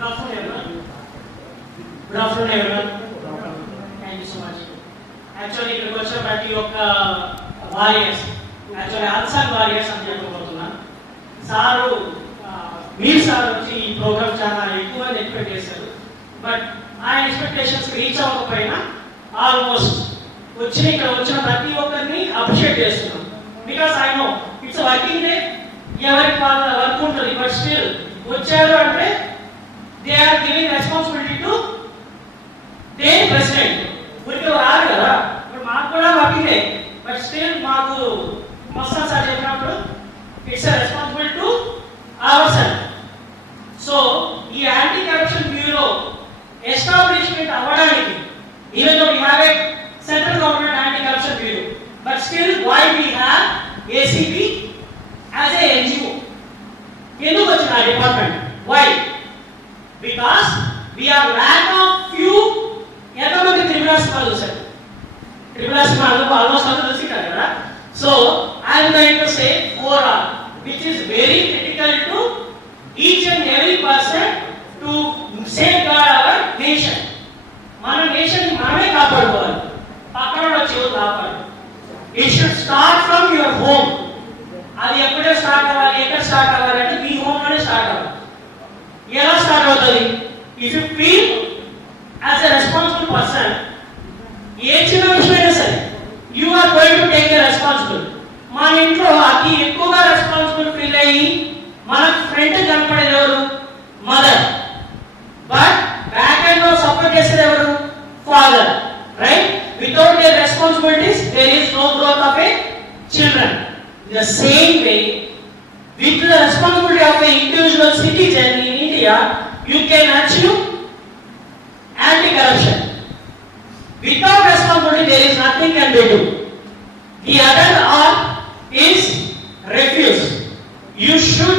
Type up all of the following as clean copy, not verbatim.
Good afternoon, everyone. Good afternoon, everyone. Thank you so much. Actually, ఇక్కడికి వచ్చిన ప్రతి ఒక్క వారియర్స్ యాక్చువల్లీ అన్సంగ్ వారియర్స్ అని చెప్పబోతున్నాను. సారు మీరు సార్ వచ్చి ఈ ప్రోగ్రామ్ చాలా ఎక్కువ ఎక్స్పెక్ట్ చేశారు. బట్ ఆ ఎక్స్పెక్టేషన్స్ రీచ్ అవ్వకపోయినా ఆల్మోస్ట్ ఇక్కడ వచ్చిన ప్రతి ఒక్కరిని అప్రిషియేట్ చేస్తున్నాం. Because I know it's working day, ఎవరికి వాళ్ళ వర్క్ ఉంటుంది. బట్ స్టిల్ వచ్చారు అంటే they are giving responsibility to the president. ఊరికి రాదు కదా, ఇప్పుడు మాకు కూడా వర్కింగ్ డే. బట్ స్టిల్ మాకు మస్తాన్ సార్ చెప్పినప్పుడు it's responsible to our self. So ఈ యాంటీ కరప్షన్ బ్యూరో ఎస్టాబ్లిష్మెంట్ అవ్వడానికి even though we have a central government anti-corruption bureau, but still why we have ACB as a NGO? Endu vachina department? Why? Because we are lack of few economic tribunals vallu sir. Tribunals vallu almost all తెలుసుకుంటారు కదా. So I am going to say overall, which is very critical to each and every person to safeguard our nation. మన నేషన్ మనమే కాపాడుకోవాలి, పక్కన వచ్చి కాపాడు. It should start from your home. అది ఎప్పుడే స్టార్ట్ అవ్వాలి, ఎక్కడ స్టార్ట్ అవ్వాలి అంటే మీ హోమ్ లోనే స్టార్ట్ అవ్వాలి. ఎలా స్టార్ట్ అవుతుంది? If you feel as a responsible person, ఏ చిన్న విషయమైనా సరే you are going to take the responsible. మన ఇంట్లో అతి ఎక్కువగా రెస్పాన్సిబుల్ ఫీల్ అయ్యి మన ఫ్రెండ్ కనపడేది ఎవరు? మదర్. బట్ బ్యాక్ ఎండ్ లో సపోర్ట్ చేసేది ఎవరు? Father, right? Without their responsibilities, there is no growth of a children. In the same way, with the responsibility of an individual citizen in India, you can achieve anti-corruption. Without responsibility, there is nothing can be do. The other R is refuse. You should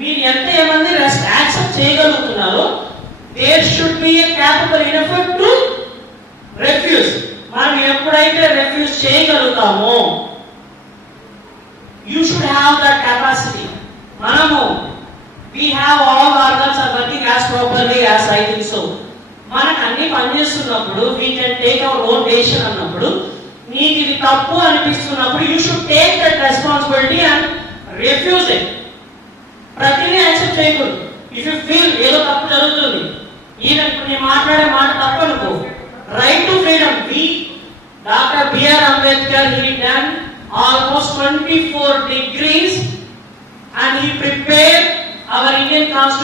మీరు ఎంత ఏమంది యాక్సెప్ట్ చేయగలుగుతున్నారో, there should be a capable enough to refuse. మనం ఎప్పుడైతే రిఫ్యూజ్ చేయగలుగుతామో, you should have that capacity. మనము we have all organs are working as properly as I think so. మనకు అన్ని పనిచేస్తున్నప్పుడు we can take our own decision అన్నప్పుడు, నీకు ఇది తప్పు అనిపిస్తున్నప్పుడు you should take that responsibility and refuse it. ప్రతిదీ యాక్సెప్ట్ చేయకూడదు. if you feel ఏదో తప్పు జరుగుతుంది, ఈవెన్ ఇప్పుడు నేను మాట్లాడే మాట తప్పు అనుకో, right to freedom. Doctor B R Ambedkar he done almost 24 degrees and he prepared our Indian constitution.